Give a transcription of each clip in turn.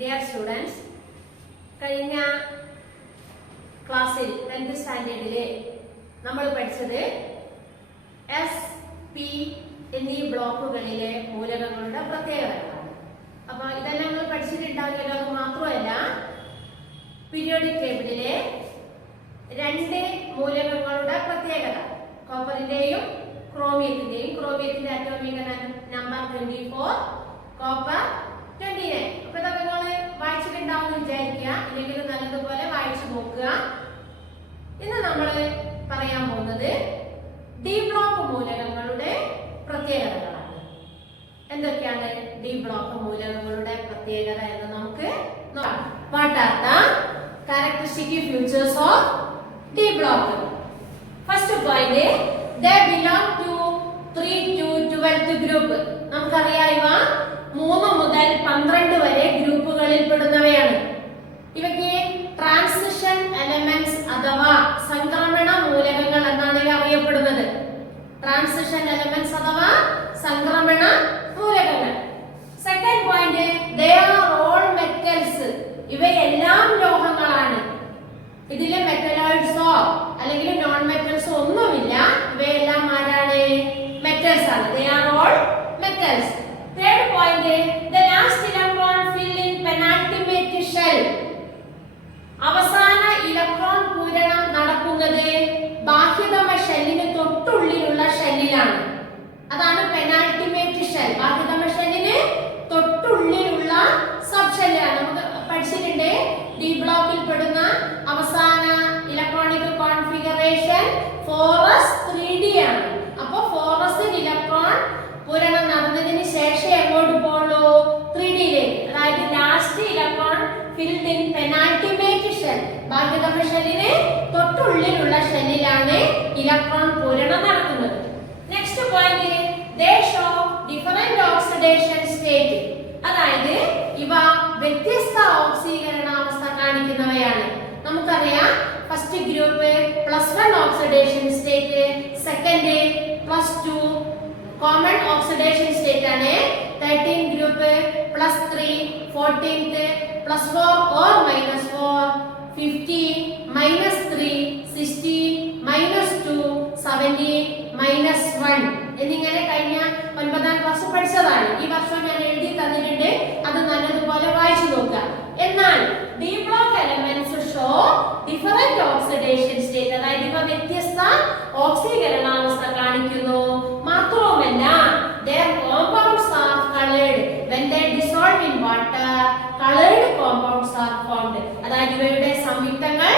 Dear students, കഴിഞ്ഞ ക്ലാസ്സിൽ 10th സ്റ്റാൻഡേർഡിലെ നമ്മൾ പഠിച്ചത് എസ് പി എന്നീ ബ്ലോക്കുകളിലെ മൂലകങ്ങളുടെ പ്രത്യേകതകളാണ്. അപ്പോൾ ഇതെല്ലാം നമ്മൾ പഠിച്ചിട്ടുണ്ടാകില്ല. അത് മാത്രമല്ല, പീരിയോഡിക് ടേബിളിലെ രണ്ട് മൂലകങ്ങളുടെ പ്രത്യേകത, കോപ്പറിന്റെയും ക്രോമിയത്തിന്റെ അറ്റോമിക് നമ്പർ 24, കോപ്പർ 29. അപ്പൊ ഇതൊക്കെ നിങ്ങൾ വായിച്ചിട്ടുണ്ടാവും വിചാരിക്കുക. ഇല്ലെങ്കിൽ നല്ലതുപോലെ വായിച്ചു നോക്കുക. ഇന്ന് നമ്മൾ പറയാൻ പോകുന്നത് ഡി ബ്ലോക്ക് മൂലകങ്ങളുടെ പ്രത്യേകതകളാണ്. എന്തൊക്കെയാണ് ഡി ബ്ലോക്ക് മൂലകങ്ങളുടെ പ്രത്യേകത എന്ന് നമുക്ക് നോക്കാം. What are the characteristic features of D block? First point, they belong to 3 to 12th group. നമുക്കറിയാം, ഇവ 3 മുതൽ 12 വരെ ഗ്രൂപ്പുകളിൽ പെടുന്നവയാണ്. ഇവയ്ക്ക് ട്രാൻസിഷൻ എലമെന്റ്സ് അഥവാ സംക്രമണ മൂലകങ്ങൾ എന്നാണ് ഇവ അറിയപ്പെടുന്നത്. ട്രാൻസിഷൻ എലമെന്റ്സ് അഥവാ സംക്രമണ മൂലകങ്ങൾ. Second point, they are all metals. ഇവയെല്ലാം ലോഹങ്ങളാണ്. ഇതിലെ മെറ്റലോയിഡ്സോ അല്ലെങ്കിൽ നോൺ മെറ്റൽസോ ഒന്നുമില്ല. ഇവയെല്ലാം ആരാണ്? മെറ്റൽസ് ആണ്. They are all metals. Third point, the last electron fill in penultimate shell. അവസാന ഇലക്ട്രോൺ പൂരണം നടക്കുന്നത് ബാഹ്യതമ ഷെല്ലിന് തൊട്ടുള്ളിലുള്ള ഷെല്ലിലാണ്. അതാണ് പെനാൾട്ടിമേറ്റ് ഷെൽ. ബാഹ്യതമ ഷെല്ലിന് തൊട്ടുള്ളിലുള്ള സബ് ഷെല്ലാണ്. നമുക്ക് പഠിച്ചിട്ടുണ്ട്, ഡി ബ്ലോക്കിൽ പെടുന്ന അവസാന ഇലക്ട്രോണിക് കോൺഫിഗറേഷൻ 4s 3d ആണ്. അപ്പൊ 4s ഇലക്ട്രോൺ പൂരണം നടന്നതിന് ശേഷം എങ്ങോട്ട് പോകുള്ളൂ? 3d യിലേക്ക്. അതായത് last electron filled in penultimate shell. ബാഹ്യതമ ഷെല്ലിന് തൊട്ടുള്ളിലുള്ള ഷെല്ലിലാണ് ഇലക്ട്രോൺ പൂരണം നടക്കുന്നത്. Next point, they show different oxidation state. അതായത് ഇവ വ്യത്യസ്ത ഓക്സീകരണാവസ്ഥ കാണിക്കുന്നവയാണ്. നമുക്കറിയാം, first group +1 oxidation state, second +2 common oxidation state ആണ്. 13 ഗ്രൂപ്പ് +3, 14th +4 or -4, 15 -3, 16 -2, 17 -1 എന്നിങ്ങനെ കഴിഞ്ഞ 9ാം ക്ലാസ് പഠിച്ചതാണ്. ഈ വർഷം ഞാൻ എഴുതി തന്നിട്ടുണ്ട്. അത് നല്ലതുപോലെ വായിച്ചു നോക്കുക. എന്നാൽ D block elements show different oxidation state. അതായത് ഇവ വ്യത്യസ്ത ഓക്സീകരണാവസ്ഥ കാണിക്കുന്നു. മാത്രവുമല്ല, their compounds are colored when they dissolve in water. Colored compounds are formed. അതായത് ഇവയുടെ സംയുക്തങ്ങൾ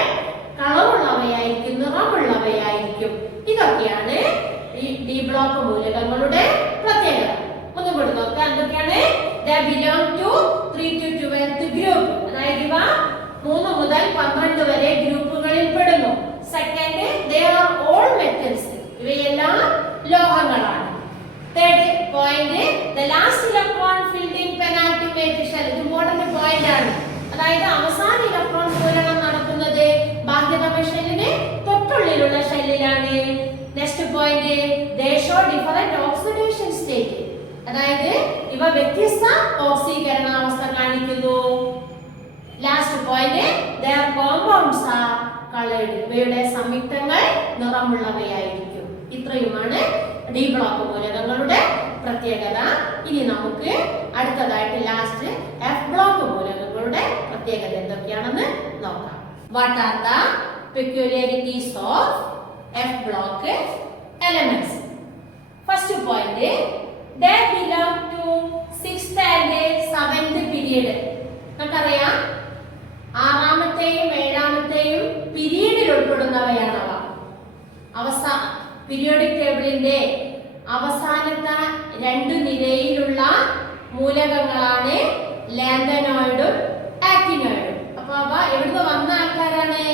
കളറുള്ളവയായിരിക്കും, നിറമുള്ളവയായിരിക്കും. ഇതൊക്കെയാണ് ഈ ഡി ബ്ലോക്ക് മൂലകങ്ങളുടെ പ്രത്യേകത. ഒന്നും കൂടി നോക്കാം. എന്തൊക്കെയാണ്? They belong to 3 to 12th group. അതായത് ഇവ 3 മുതൽ 12 വരെ ഗ്രൂപ്പുകളിൽ പെടുന്നു. Second, they are all metals. ഇവയെല്ലാം ലോഹങ്ങളാണ്. Third point, the last electron filled in penultimate shell. ഇത് ഇമ്പോർട്ടന്റ് പോയിന്റ് ആണ്. അതായത് അവസാന ഇലക്ട്രോൺ പൂരണം നടക്കുന്നത് ബാഹ്യതമ ഷെല്ലിന് തൊട്ടുള്ളിലുള്ള ഷെല്ലിലാണ്. Next point, they show different oxidation state. അതായത് ഇവ വ്യത്യസ്ത ഓക്സീകരണാവസ്ഥ കാണിക്കുന്നു. Last point, their compounds are colored. ഇവയുടെ സംയുക്തങ്ങൾ നിറമുള്ളവയായിരിക്കും. ഇത്രയുമാണ് ഡി ബ്ലോക്ക് മൂലകങ്ങളുടെ പ്രത്യേകത. ഇനി നമുക്ക് അടുത്തതായിട്ട് ലാസ്റ്റ് എഫ് ബ്ലോക്ക് മൂലകങ്ങളുടെ പ്രത്യേകത എന്തൊക്കെയാണെന്ന് നോക്കാം. What are the peculiarities of F block elements? First point, they belong to 6th and 7th period. നമുക്കറിയാം, 6ാമത്തെയും 7ാമത്തെയും പീരീഡിൽ ഉൾപ്പെടുന്നവയാണവ. പീരിയോഡിക് ടേബിളിന്റെ അവസാനത്തെ 2 നിരയിലുള്ള മൂലകങ്ങളാണ് ലാന്തനോയിഡും ആക്ടിനോയിഡും. അപ്പൊ അവ എവിടുന്ന് വന്ന ആൾക്കാരാണ്?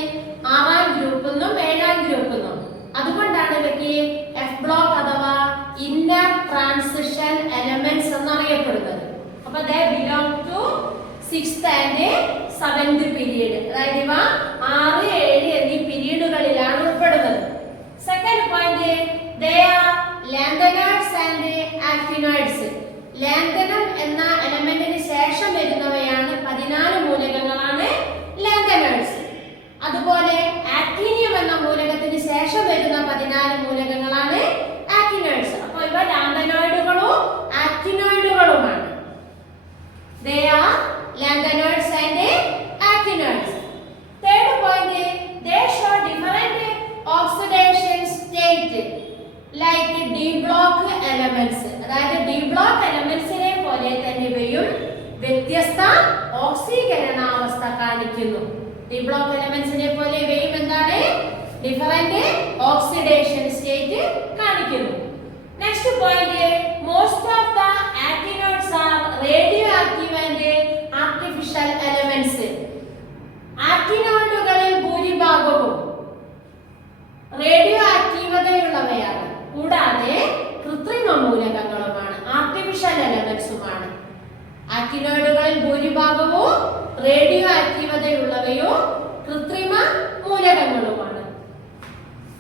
6ാം ഗ്രൂപ്പിൽ നിന്നും 7ാം ഗ്രൂപ്പിൽ നിന്നും. അതുകൊണ്ടാണ് ഇവയ്ക്ക് എഫ് ബ്ലോക്ക് അഥവാ ഇന്നർ ട്രാൻസിഷൻ എലമെന്റ്സ് എന്നറിയപ്പെടുന്നത്. അപ്പൊ they belong to 6th and 7th period. അതായത് ഇവ 6, 7 എന്നീ പീരീഡുകളിലാണ് ഉൾപ്പെടുന്നത്. Second point, they are lanthanoids and actinoids. ലാന്തനം എന്ന എലമെന്റിന് ശേഷം വരുന്നവയാണ് 16 അതുപോലെ ആക്ടീനിയം എന്ന മൂലകത്തിന് ശേഷം വരുന്ന 14 മൂലകങ്ങളാണ് ആക്ടിനോയിഡ്സ്. അപ്പോൾ ഇവ ലാന്തനോയിഡുകളും ആക്ടിനോയിഡുകളുമാണ്. They are lanthanoids and actinoids. Third point, they show different oxidation state like D block elements. അതായത് D block elementsനെ പോലെ തന്നെ ഇവയും വ്യത്യസ്ത ഓക്സീകരണാവസ്ഥ കാണിക്കുന്നു. D block elementsനെ പോലെ ഇവയും എന്താണ്? ഡിഫറന്റ് ഓക്സിഡേഷൻ സ്റ്റേറ്റ് കാണിക്കുന്നു. Next point, most of the actinoids are radioactive and artificial elements. ആക്ടിനോയിഡുകളിൽ ഭൂരിഭാഗവും റേഡിയോ ആക്റ്റീവതയുള്ളവയാണ്, കൂടാതെ കൃത്രിമ മൂലകങ്ങളുമാണ്, ആർട്ടിഫിഷ്യൽ എലമെന്റ്സുമാണ്. ആക്ടിനോയിഡുകളിൽ ഭൂരിഭാഗവും റേഡിയോ ആക്റ്റീവതയുള്ളവയോ കൃത്രിമ മൂലകങ്ങളുമാണ്.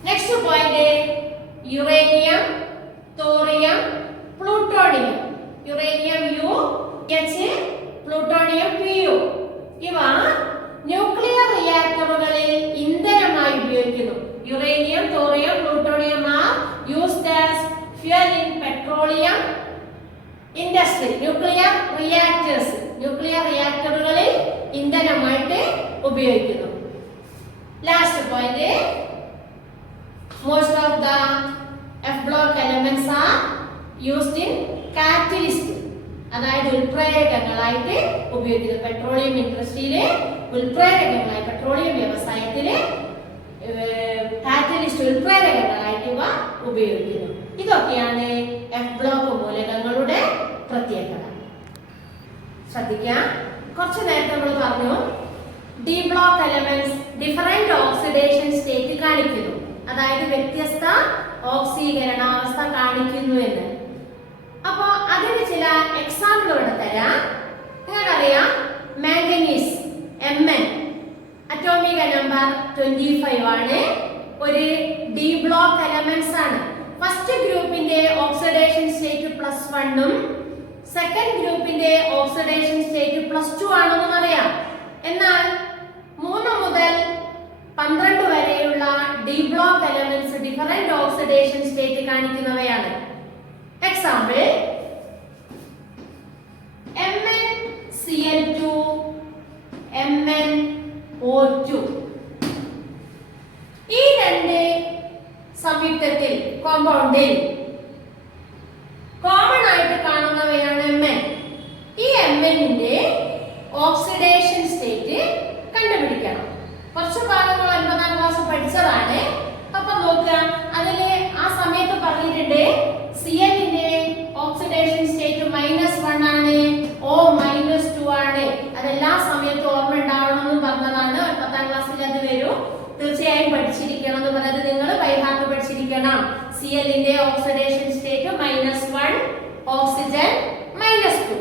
Next point, uranium, thorium, plutonium. Uranium U H, plutonium P U. ഇവ ന്യൂക്ലിയർ റിയാക്ടറുകളിൽ ഇന്ധനമായി ഉപയോഗിക്കുന്നു. Uranium, thorium, plutonium are used as fuel in petroleum industry. Nuclear റിയാക്ടറുകളിൽ ഇന്ധനമായിട്ട് ഉപയോഗിക്കുന്നു. Last point, most of the F block elements are used in catalyst. അതായത് ഉൽപ്രേരകങ്ങളായിട്ട് ഉപയോഗിക്കുന്നത്. Petroleum ഇൻഡസ്ട്രിയിലെ ഉൽപ്രേരകങ്ങളായി, petroleum വ്യവസായത്തിലെ കാറ്റലിസ്റ്റ് ഉൽപ്രേരകങ്ങളായിട്ട് ഇവ ഉപയോഗിക്കുന്നു. ഇതൊക്കെയാണ് എഫ് ബ്ലോക്ക് മൂലകങ്ങളുടെ പ്രത്യേകത. ശ്രദ്ധിക്കാം. കുറച്ചു നേരത്തെ നമ്മൾ പറഞ്ഞു D block elements different oxidation state കാണിക്കുന്നു, അതായത് വ്യത്യസ്ത ഓക്സീകരണാവസ്ഥ കാണിക്കുന്നു എന്ന്. അപ്പോ അതിന് ചില എക്സാമ്പിളുകൾ തരാം. നിങ്ങൾക്കറിയാം മാംഗനീസ് Mn അറ്റോമിക നമ്പർ 25 ആണ്, ഒരു ഡി ബ്ലോക്ക് എലമെന്റ്സ് ആണ്. ഫസ്റ്റ് ഗ്രൂപ്പിന്റെ ഓക്സിഡേഷൻ സ്റ്റേറ്റ് +1 ഉം സെക്കൻഡ് ഗ്രൂപ്പിന്റെ ഓക്സിഡേഷൻ സ്റ്റേറ്റ് +2 ആണെന്ന് അറിയാം. എന്നാൽ 3 മുതൽ 12 വരെയുള്ള D block elements different oxidation state കാണിക്കുന്നവയാണ്. Example MnCl2, MnO2. ഈ രണ്ട് സംയുക്തത്തിൽ കോമ്പൗണ്ടിൽ കോമൺ ആയിട്ട് കാണുന്നവയാണ് Mn. ഈ Mnന്റെ ഓക്സിഡേഷൻ സ്റ്റേറ്റ് കണ്ടുപിടിക്കണം. കുറച്ച് ഭാഗങ്ങൾ 9ാം ക്ലാസ് പഠിച്ചതാണ്. അപ്പൊ നോക്കുക, അതില് ആ സമയത്ത് പറഞ്ഞിട്ടുണ്ട് Clന്റെ ഓക്സിഡേഷൻ സ്റ്റേറ്റ് -1 ആണ്, O -2 ആണ്. അതെല്ലാ സമയത്തും ഓർമ്മ ഉണ്ടാവണമെന്നും പറഞ്ഞതാണ്. 10ാം ക്ലാസ്സിൽ അത് വരും, തീർച്ചയായും പഠിച്ചിരിക്കണം എന്ന് പറഞ്ഞത് നിങ്ങൾ ബൈഹാർട്ട് പഠിച്ചിരിക്കണം. Clന്റെ ഓക്സിഡേഷൻ സ്റ്റേറ്റ് -1, ഓക്സിജൻ -2.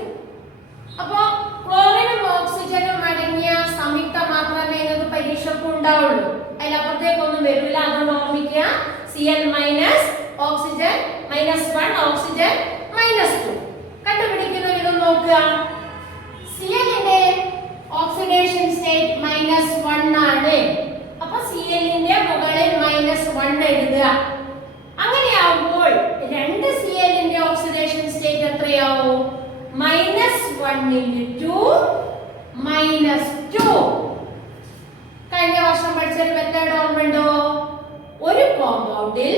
അപ്പോ ക്ലോറിനും ഓക്സിജനും അടങ്ങിയ സംയുക്തം മാത്രമേ നിങ്ങൾക്ക് പരീക്ഷയ്ക്ക് ഉണ്ടാവുള്ളൂ, അതിലപ്പുറത്തേക്കൊന്നും വരില്ല. അതുകൊണ്ട് ഓർമ്മിക്കുക, Cl ഓക്സിജൻ -1, ഓക്സിജൻ -2. കണ്ടുപിടിക്കുന്ന വിധം നോക്കുക. Clന്റെ ഓക്സിഡേഷൻ സ്റ്റേറ്റ് -1 ആണ്. അപ്പൊ Clന്റെ മുകളിൽ -1 എഴുതുക. അങ്ങനെയാവുമ്പോൾ രണ്ട് Clന്റെ ഓക്സിഡേഷൻ സ്റ്റേറ്റ് എത്രയാവും? -1 × 2 -2. കഴിഞ്ഞ വർഷം പഠിച്ചൊരു മെത്തേഡ് ഓർമ്മയുണ്ടോ? ഒരു കോമ്പൗണ്ടിൽ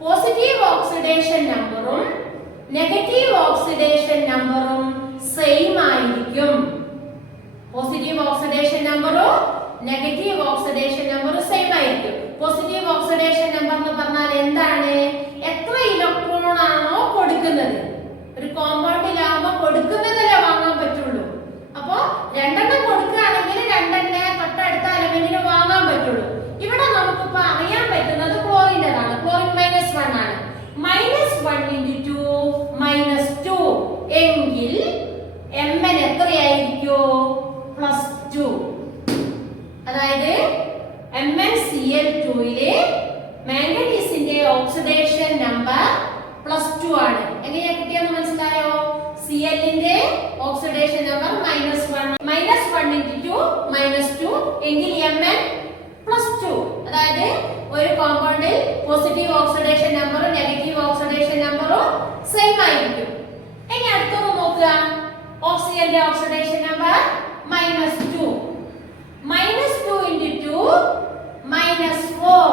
പോസിറ്റീവ് ഓക്സിഡേഷൻ നമ്പറും നെഗറ്റീവ് ഓക്സിഡേഷൻ നമ്പറും സെയിം ആയിരിക്കും. പോസിറ്റീവ് ഓക്സിഡേഷൻ നമ്പറും നെഗറ്റീവ് ഓക്സിഡേഷൻ നമ്പറും സെയിം ആയിരിക്കും. പോസിറ്റീവ് ഓക്സിഡേഷൻ നമ്പർ എന്ന് പറഞ്ഞാൽ എന്താണ്? എത്ര ഇലക്ട്രോൺ ആണോ കൊടുക്കുന്നത്. ഒരു കോമ്പൗണ്ടിലാവുമ്പോൾ കൊടുക്കുന്നതല്ലേ വാങ്ങാൻ പറ്റുള്ളൂ. അപ്പോ 2 കൊടുക്കുകയാണെങ്കിൽ 2 തൊട്ടടുത്ത എലമെന്റിന് വാങ്ങാൻ പറ്റുള്ളൂ. ഇവിടെ നമുക്കിപ്പോ അറിയാൻ പറ്റുന്നത് ക്ലോറിൻ്റെതാണ്. ക്ലോറിൻ -1 ആണ്. -1 × 2 -2 എങ്കിൽ Mn എത്രയായിരിക്കും? +2. അതായത് MnCl2യിലെ മാംഗനീസിന്റെ ഓക്സിഡേഷൻ നമ്പർ +2 ആണ്. എങ്ങനെയാ കിട്ടിയെന്ന് മനസ്സിലായോ? Clന്റെ ഓക്സിഡേഷൻ നമ്പർ -1 × 2 -2 എങ്കിൽ Mn കോമ്പൗണ്ടിൽ പോസിറ്റീവ് ഓക്സിഡേഷൻ നമ്പറും നെഗറ്റീവ് ഓക്സിഡേഷൻ നമ്പറും സെയിം ആയിരിക്കും. ഇനി അടുത്തൊന്ന് നോക്കുക. ഓക്സിജന്റെ ഓക്സിഡേഷൻ നമ്പർ -2. -2 × 2 -4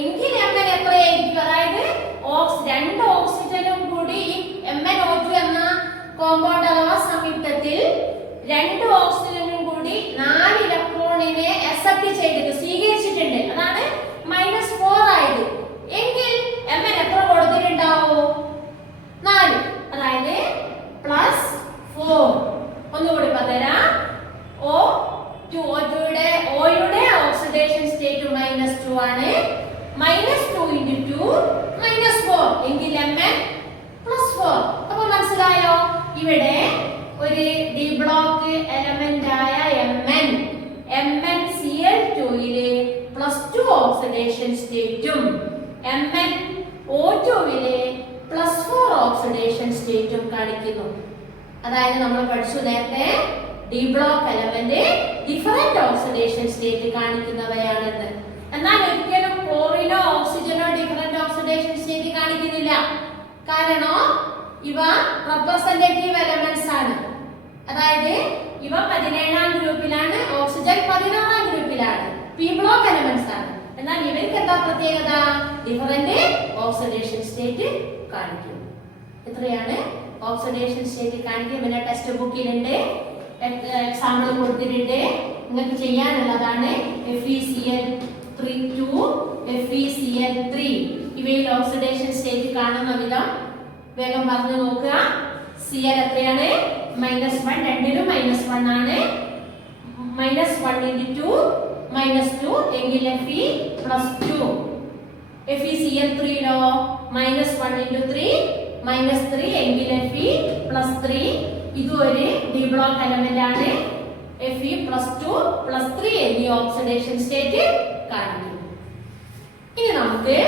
എങ്കിൽ Mn എത്രയായിരിക്കും? അതായത് രണ്ട് ഓക്സിജനും കൂടി MnO2 എന്ന കോമ്പൗണ്ട് അഥവാ സംയുക്തത്തിൽ രണ്ട് ഓക്സിജനും കൂടി 4 ഇലക്ട്രോണിനെ അക്സെപ്റ്റ് ചെയ്തിട്ട് സ്വീകരിച്ചിട്ടുണ്ട്. അതാണ് -4 ആയത്. എങ്കിൽ Mn എത്ര കൊടുത്തിട്ടുണ്ടാവും? 4. അതായത് +4. ഒന്നുകൂടി പറഞ്ഞുതരാം. ഓയുടെ ഓക്സിഡേഷൻ സ്റ്റേറ്റ് -2 ആണ്. -2 × 2 -4 എങ്കിൽ Mn +4. അപ്പൊ മനസ്സിലായോ? ഇവിടെ ഒരു ഡി ബ്ലോക്ക് എലമെന്റ് ആയ MnCl2 യിലെ +2 ഓക്സിഡേഷൻ സ്റ്റേറ്റും MnO2 യിലെ +4 ഓക്സിഡേഷൻ സ്റ്റേറ്റും കാണിക്കുന്നു. അതായത് നമ്മൾ പഠിച്ചു നേരത്തെ D block element different oxidation state കാണിക്കുന്നവയാണെന്ന്. എന്നാൽ ഒരിക്കലും ക്ലോറിനോ ഓക്സിജനോ ഡിഫറെന്റ് ഓക്സിഡേഷൻ സ്റ്റേറ്റ് കാണിക്കുന്നില്ല. കാരണം ഇവ റെപ്രസെന്റേറ്റീവ് എലമെന്റ്സ് ആണ്. അതായത് ഇവ 17ാം ഗ്രൂപ്പിലാണ്, ഓക്സിജൻ 16ാം ഗ്രൂപ്പിലാണ്. പി ബ്ലോക്ക് എലമെന്റ്സ് ആണ്. എന്നാൽ ഇവർക്ക് എന്താ പ്രത്യേകത? ഡിഫറെന്റ് ഓക്സിഡേഷൻ സ്റ്റേറ്റ് കാണിക്കും. ഇത്രയാണ് ഓക്സിഡേഷൻ സ്റ്റേറ്റ് കാണിക്കുക. പിന്നെ ടെക്സ്റ്റ് ബുക്കിലുണ്ട്, എക്സാമ്പിൾ കൊടുത്തിട്ടുണ്ട്. നിങ്ങൾക്ക് ചെയ്യാനുള്ളതാണ് FeCl3 FeCl3 ഇവയിൽ ഓക്സിഡേഷൻ സ്റ്റേറ്റ് കാണുന്ന വിധം വേഗം പറഞ്ഞു നോക്കുക. Cl എത്രയാണ്? -1. രണ്ടിലും -1 ആണ്. -1 × 2 -2 എങ്കിൽ Fe +2. FeCl3 ലോ -1 × 3 -3 എങ്കിൽ Fe +3. ഇതും ഒരു ഡി ബ്ലോക്ക് എലമെന്റ് ആണ്. Fe +2 +3 എന്നീ ഓക്സിഡേഷൻ സ്റ്റേറ്റ് കാണിക്കും. ഇനി നമുക്ക്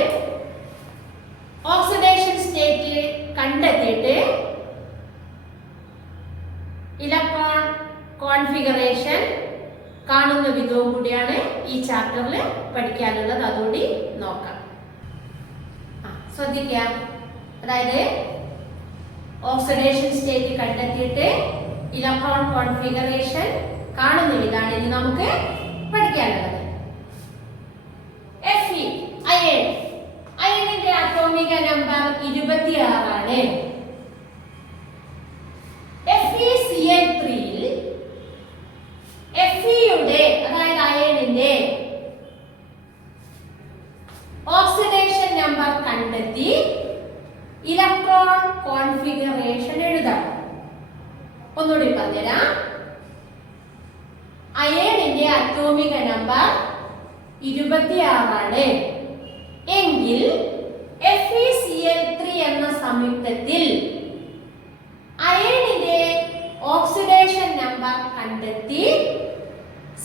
ഓക്സിഡേഷൻ സ്റ്റേറ്റ് കണ്ടെത്തിയിട്ട് ഇലക്ട്രോൺ കോൺഫിഗറേഷൻ കാണുന്ന വിധവും കൂടിയാണ് ഈ ചാപ്റ്ററിൽ പഠിക്കാനുള്ളത്. അതുകൂടി നോക്കാം. ശ്രദ്ധിക്കുക. അതായത് ഓക്സിഡേഷൻ സ്റ്റേറ്റ് കണ്ടെത്തിയിട്ട് ഇലക്ട്രോൺ കോൺഫിഗറേഷൻ കാണുന്ന വിധമാണ് ഇനി നമുക്ക് പഠിക്കാനുള്ളത്. Fe iron. അയണിന്റെ ആറ്റോമിക നമ്പർ 26 ആണ്. FeCl3 യിൽ Feയുടെ അതായത് അയണിന്റെ ഓക്സിഡേഷൻ നമ്പർ കണ്ടെത്തി ഇലക്ട്രോൺ കോൺഫിഗറേഷൻ എഴുതാം. ഒന്നുകൂടി പറഞ്ഞുതരാം. അയണിന്റെ ആറ്റോമിക നമ്പർ 26 ആണ്. എങ്കിൽ FeCl3 എന്ന സംയുക്തത്തിൽ അയണിന്റെ ഓക്സിഡേഷൻ നമ്പർ കണ്ടെത്തി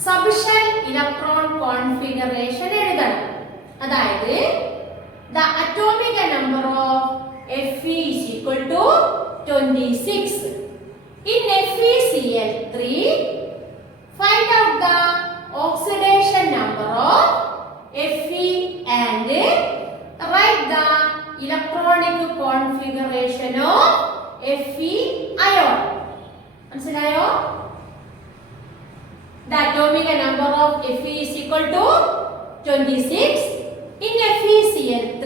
സബ്ഷൽ ഇലക്ട്രോൺ കോൺഫിഗറേഷൻ എഴുതണം. അതായത് the atomic number of Fe is equal to 26. In FeCl3, find out the oxidation number of Fe and write the electronic configuration of Fe ion. മനസ്സിലായോ? The atomic number of Fe is equal to 26. In FeCl3,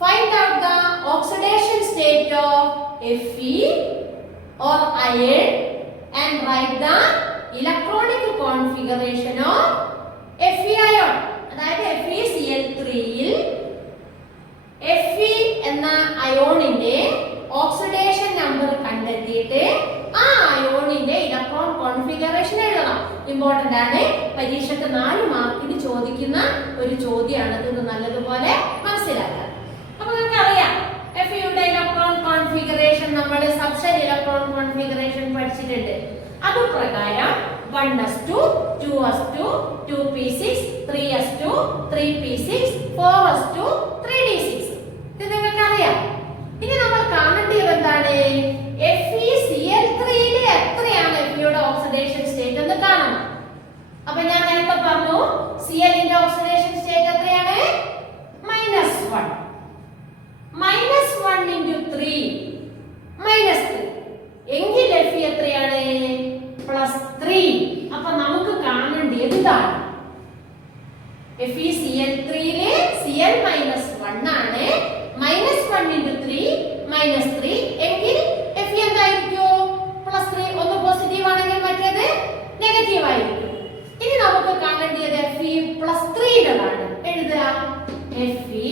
find out the oxidation state of Fe or iron and write the electronic configuration of Fe ion. അതായത് FeCl3 യിൽ Fe എന്ന അയോണിന്റെ oxidation number കണ്ടെത്തിയിട്ട് ആ അയോണിന്റെ electron configuration എഴുതണം. Important ആണ്. പരീക്ഷയ്ക്ക് 4 മാർക്കിന് ചോദിക്കുന്ന ഒരു ചോദ്യമാണ്. ഇത് നല്ലതുപോലെ മനസ്സിലാക്കാം. അപ്പൊ നിങ്ങൾക്ക് അറിയാം Feയുടെ ഇലക്ട്രോൺ കോൺഫിഗറേഷൻ നമ്മൾ സബ്ഷൽ ഇലക്ട്രോൺ കോൺഫിഗറേഷൻ പഠിച്ചിട്ടുണ്ട്. അതുപ്രകാരം 1s2 2s2 2p6 3s2 3p6 4s2 3d6 ഇത് നിങ്ങൾക്ക് അറിയാം. ഇനി നമ്മൾ കാണേണ്ടത് എന്താണ്? FeCl3 യിൽ എത്രയാണ് Feയുടെ ഓക്സിഡേഷൻ സ്റ്റേറ്റ് എന്ന് കാണണം. അപ്പൊ ഞാൻ നേരത്തെ പറഞ്ഞു Cl ന്റെ ഓക്സിഡേഷൻ സ്റ്റേറ്റ് എത്രയാണ്? -1. -1 into 3 -3. എങ്കിൽ Fe എത്രയാണ്? +3. അപ്പൊ നമുക്ക് കാണേണ്ടത് ഇതാണ്. FeCl3 ലെ Cl -1 ആണ്. -1 into 3 -3 എങ്കിൽ Fe എന്തായിരിക്കും? +3. ഒന്ന് പോസിറ്റീവ് ആണെങ്കിൽ മറ്റേത് നെഗറ്റീവ് ആയിരിക്കും. ഇനി നമുക്ക് കാണേണ്ടത് Fe +3 യുടേതാണ്. എഴുതുക. Fe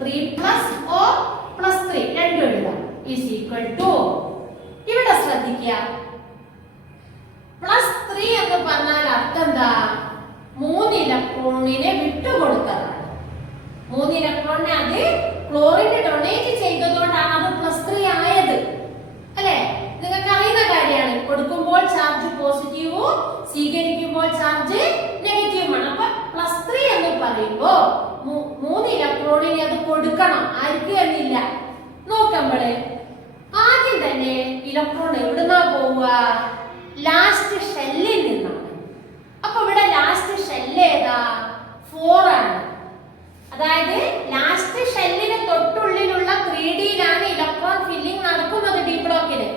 3 or +3 രണ്ടും എഴുതാം. ഈസ് ഈക്വൽ ടു, ഇവിടെ ശ്രദ്ധിക്കുക, +3 എന്ന് പറഞ്ഞാൽ അർത്ഥം എന്താ? 3 ഇലക്ട്രോണിനെ വിട്ടുകൊടുത്തതാണ്. 3 ഇലക്ട്രോണിനെ അത് ക്ലോറിന് ഡൊണേറ്റ് ചെയ്തതുകൊണ്ടാണ് അത് +3 ആയത്. അല്ലേ? നിങ്ങൾക്ക് അറിയുന്ന കാര്യമാണ്. കൊടുക്കുമ്പോൾ ചാർജ് പോസിറ്റീവും സ്വീകരിക്കുമ്പോൾ ചാർജ് നെഗറ്റീവുമാണ്. അപ്പൊ +3 എന്ന് പറയുമ്പോൾ 3 ഇലക്ട്രോണിനെ അത് കൊടുക്കണം. ആർക്കും എന്നില്ല. നോക്കുമ്പോള് ആദ്യം തന്നെ ഇലക്ട്രോൺ എവിടുന്നാ പോവുക? ലാസ്റ്റ് ഷെല്ലിൽ നിന്നാണ്. അപ്പൊ ഇവിടെ ലാസ്റ്റ് ഷെല്ല് ഏതാ? 4 ആണ്. അതായത് ലാസ്റ്റ് ഷെല്ലിന് തൊട്ടുള്ളിലുള്ള 3Dയിലാണ് ഇലക്ട്രോൺ ഫില്ലിംഗ് നടക്കുന്നത് ഡി ബ്ലോക്കിന്.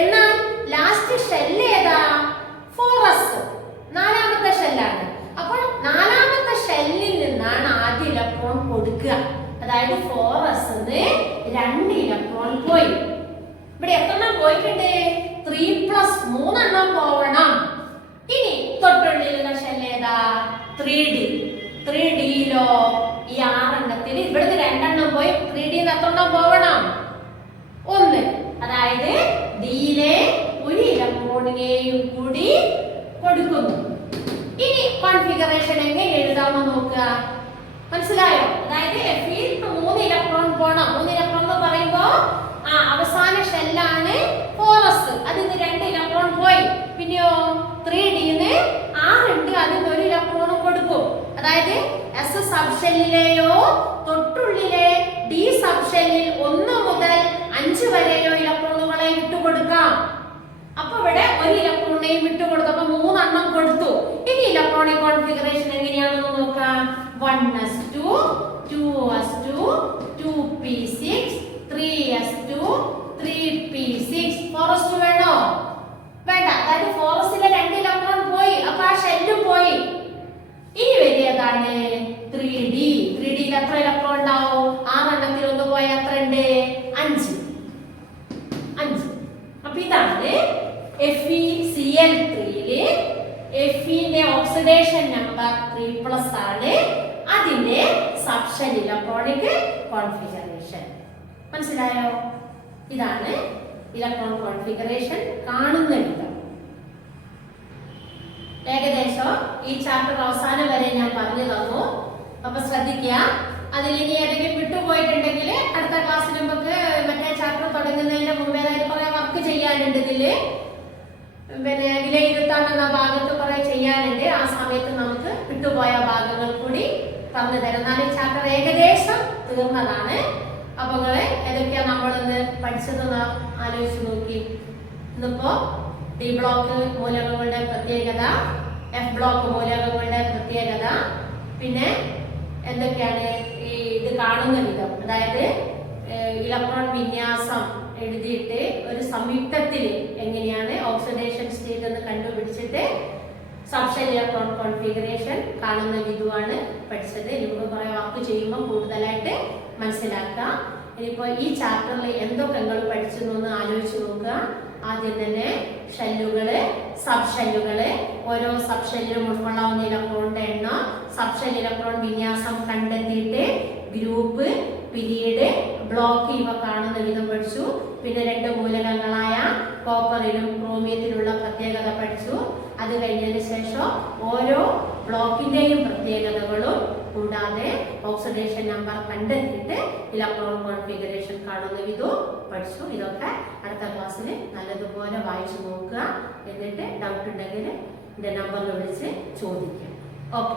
എന്നാൽ ലാസ്റ്റ് ഷെല്ല് ഏതാ? 4s, നാലാമത്തെ ഷെല്ലാണ്. അപ്പോൾ നാലാമത്തെ ഷെല്ലിൽ നിന്നാണ് ആദ്യ ഇലക്ട്രോൺ കൊടുക്കുക. അതായത് 4s ന്ന് 2 ഇലക്ട്രോൺ പോയി. ഇവിടെ എത്രണ്ണം പോയിട്ടുണ്ട്? 3 + 3 എണ്ണം പോവണം. ഇനി തൊട്ടുള്ളിലുള്ള ഷെല്ല് ഏതാ? 3D. 3Dയിലോ ഈ 6 എണ്ണത്തിൽ ഇവിടുന്ന് 2 എണ്ണം പോയി 3Dയിൽ എത്ര എണ്ണം പോവണം? 1. അതായത് ഡിയിലെ ഒരു ഇലക്ട്രോണിനെയും കൂടി കൊടുക്കുന്നു. ഇനി കോൺഫിഗറേഷൻ എങ്ങനെ എഴുതാമെന്ന് നോക്കുക. മനസ്സിലായോ? അതായത് Fe 3 ഇലക്ട്രോൺ പോണം. 3 ഇലക്ട്രോൺ എന്ന് പറയുമ്പോ അവസാന ഷെല്ലാണ് 4s. അതിന് 2 ഇലക്ട്രോൺ പോയി. പിന്നെയോ 3Dന്ന് 6 ഉണ്ട്. അതിന് 1 ഇലക്ട്രോൺ കൊടുക്കും. അതായത് S സബ്ഷെല്ലിലെയോ തൊട്ടുള്ളിലെ D സബ്ഷെല്ലിൽ 1 മുതൽ 5 വരെയോ ഇലക്ട്രോണുകളെ വിട്ടുകൊടുക്കാം. അപ്പൊ ഇവിടെ 1 ഇലക്ട്രോണിനെയും വിട്ടുകൊടുത്തപ്പോ 3 എണ്ണം കൊടുത്തു. ഇനി ഇലക്ട്രോണിക് കോൺഫിഗറേഷൻ എങ്ങനെയാണെന്ന് നോക്കാം. 1s2 2s2 2p6 3s2 3p6. 4s2 വേണോ? വേണ്ട. അതായത് 4sലെ 2 ഇലക്ട്രോൺ പോയി. അപ്പൊ ആ ഷെല്ലും പോയി. ഇനി വരികയാണ് 3D. 3Dയിൽ എത്ര ഇലക്ട്രോൺ ഉണ്ടാവും? 6 എണ്ണത്തിൽ 1 പോയ എത്ര ഉണ്ട്? 5. അപ്പൊ ഇതാണ് FeCl3യില് Feന്റെ ഓക്സിഡേഷൻ നമ്പർ 3+ ആണ്. അതിന്റെ സബ്ഷെൽ ഇലക്ട്രോണിക് കോൺഫിഗറേഷൻ. മനസ്സിലായോ? ഇതാണ് ഇലക്ട്രോൺ കോൺഫിഗറേഷൻ കാണുന്ന വിധം. ഏകദേശം ഈ ചാപ്റ്റർ അവസാനം വരെ ഞാൻ പറഞ്ഞു തന്നു. അപ്പൊ ശ്രദ്ധിക്കുക. അതിൽ ഇനി ഏതെങ്കിലും വിട്ടുപോയിട്ടുണ്ടെങ്കിൽ അടുത്ത ക്ലാസ്സിൽ നമുക്ക് മറ്റേ ചാപ്റ്റർ തുടങ്ങുന്നതിന് മുമ്പേതായാലും കുറെ വർക്ക് ചെയ്യാനുണ്ട്. ഇതില് പിന്നെ വിലയിരുത്താൻ എന്ന ഭാഗത്ത് കുറെ ചെയ്യാനുണ്ട്. ആ സമയത്ത് നമുക്ക് വിട്ടുപോയ ഭാഗങ്ങൾ കൂടി പറഞ്ഞു തരാം. എന്നാലും ചാപ്റ്റർ ഏകദേശം തീർന്നതാണ്. അപ്പൊ നിങ്ങള് ഏതൊക്കെയാ നമ്മളിന്ന് പഠിച്ചതെന്ന് ആലോചിച്ച് നോക്കി. ഇന്നിപ്പോ ഡി ബ്ലോക്ക് മൂലകങ്ങളുടെ പ്രത്യേകത, എഫ് ബ്ലോക്ക് മൂലകങ്ങളുടെ പ്രത്യേകത, പിന്നെ എന്തൊക്കെയാണ് ഈ ഇത് കാണുന്ന വിധം, അതായത് ഇലക്ട്രോൺ വിന്യാസം എഴുതിയിട്ട് ഒരു സംയുക്തത്തിൽ എങ്ങനെയാണ് ഓക്സിഡേഷൻ സ്റ്റേറ്റ് എന്ന് കണ്ടുപിടിച്ചിട്ട് സബ്ഷെൽ ഇലക്ട്രോൺ കോൺഫിഗറേഷൻ കാണുന്ന വിധമാണ് പഠിച്ചത്. നമുക്ക് കുറെ വർക്ക് ചെയ്യുമ്പോൾ കൂടുതലായിട്ട് മനസ്സിലാക്കുക. ഇനിയിപ്പോൾ ഈ ചാപ്റ്ററിൽ എന്തൊക്കെ നിങ്ങൾ പഠിച്ചു എന്ന് ആലോചിച്ച് നോക്കുക. ആദ്യം തന്നെ ഷെല്ലുകള്, സബ് ഷെല്ലുകള്, ഓരോ സബ് ഷെല്ലിലും ഉൾക്കൊള്ളാവുന്ന ഇലക്ട്രോണിന്റെ എണ്ണം, സബ്ഷെൽ ഇലക്ട്രോൺ വിന്യാസം കണ്ടെത്തിയിട്ട് ഗ്രൂപ്പ്, പിരീഡ്, ബ്ലോക്ക് ഇവ കാണുന്ന വിധം പഠിച്ചു. പിന്നെ 2 മൂലകങ്ങളായ കോപ്പറിലും ക്രോമിയത്തിലുള്ള പ്രത്യേകത പഠിച്ചു. അത് കഴിഞ്ഞതിന് ശേഷം ഓരോ ബ്ലോക്കിന്റെയും പ്രത്യേകതകളും കൂടാതെ ഓക്സിഡേഷൻ നമ്പർ കണ്ടെത്തിയിട്ട് ഇലക്ട്രോൺ കോൺഫിഗറേഷൻ കാണുന്ന വിധവും പഠിച്ചു. ഇതൊക്കെ അടുത്ത ക്ലാസ്സിൽ നല്ലതുപോലെ വായിച്ചു നോക്കുക. എന്നിട്ട് ഡൗട്ട് ഉണ്ടെങ്കിൽ എൻ്റെ നമ്പറിൽ വിളിച്ച് ചോദിക്കാം. ഓക്കെ.